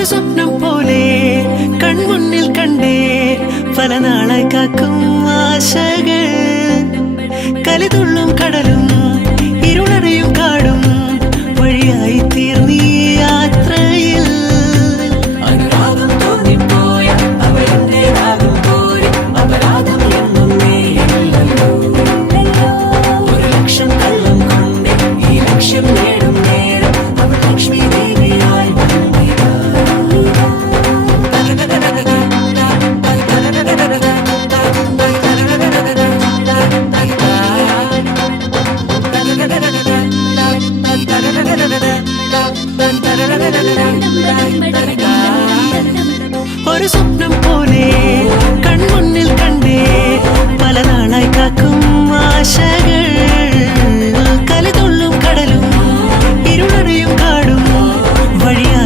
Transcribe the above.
ഒരു സ്വപ്നം പോലെ കൺമുന്നിൽ കണ്ടേ പല നാളായി കാക്കും ആശകൾ കലിതുള്ളും കടലും ഇരുളടയും കാടും വഴിയായി തീർന്നീ യാത്രയിൽ അനുരാഗം തോന്നിപ്പോയ അവരെന്റേതാകും പോലെ അപരാധം എന്നും നീയല്ലോ ഒരു ലക്ഷം കള്ളം കൊണ്ട് ഈ ലക്ഷ്യം നേടും നേരം അവൾ ലക്ഷ്മി ദേവിയായി വന്നിതാ ഒരു സ്വപ്നം പോലെ കൺമുന്നിൽ കണ്ടേ പല നാളായി കാക്കും ആശകൾ